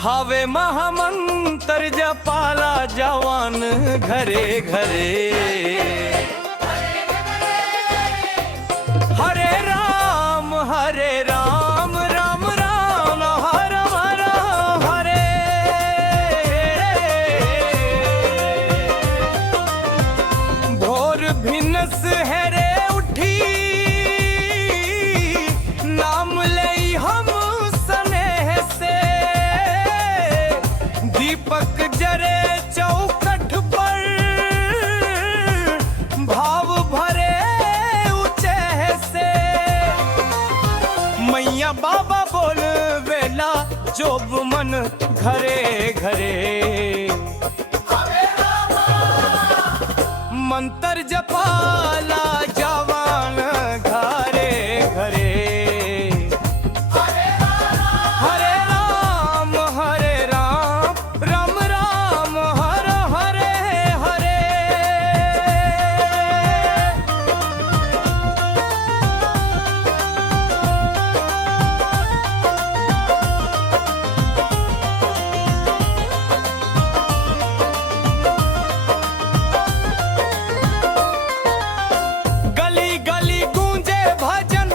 हावे महामंत्र जपाला जवान घरे घरे। हरे राम राम राम हर हर हरे। भोर भिनस है रे उठी नाम ले हम स्नेह से। दीपक जरे चौखट पर भाव भरे ऊंचे से। मैया बाबा बोल वेला जोब मन घरे घरे। मंत्र जपाला जवान घरे घरे। हरे राम राम राम हर हरे हरे। गली गली गूंजे भजन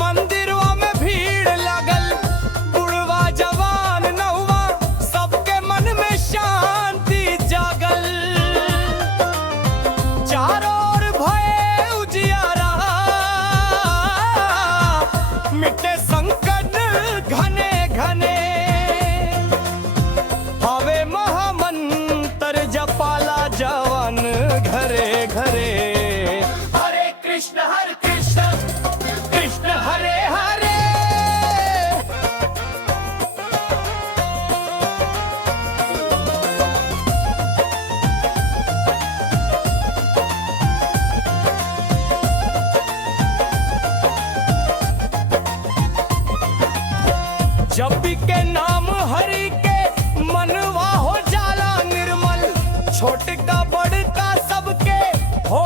मंदिरों में भीड़ लगल। बुढ़वा जवान नौवा सबके मन में शांति जागल। चारों ओर भये उजियारा मिटे संकट घने घने। हवे महामंत्र जपाला जवान घरे घरे। हरे कृष्ण कृष्ण हरे हरे। जब भी के नाम हरि के मनवा हो जाला निर्मल। छोट का बड़ का सबके हो